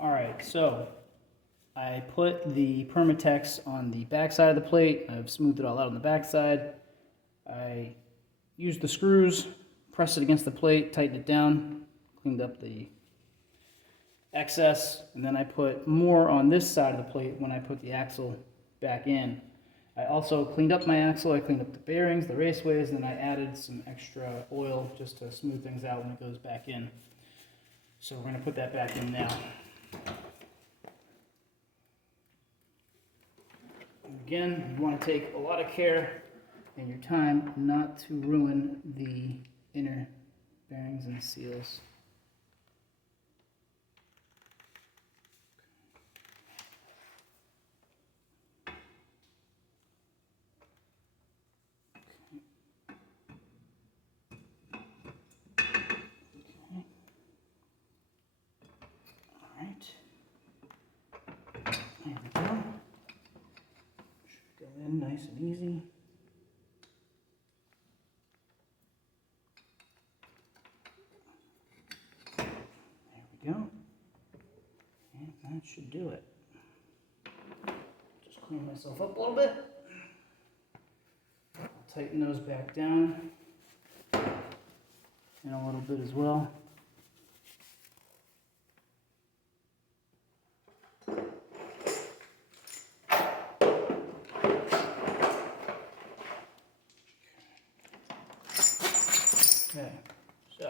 Alright, so I put the Permatex on the back side of the plate. I've smoothed it all out on the back side. I used the screws, pressed it against the plate, tightened it down, cleaned up the excess, and then I put more on this side of the plate when I put the axle back in. I also cleaned up my axle. I cleaned up the bearings, the raceways, and then I added some extra oil just to smooth things out when it goes back in. So we're going to put that back in now. Again, you want to take a lot of care and your time not to ruin the inner bearings and seals. There we go. Should go in nice and easy. There we go. And that should do it. Just clean myself up a little bit. I'll tighten those back down and a little bit as well. Okay, so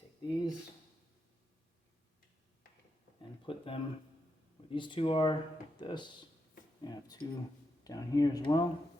take these and put them where these two are, like this. I have two down here as well.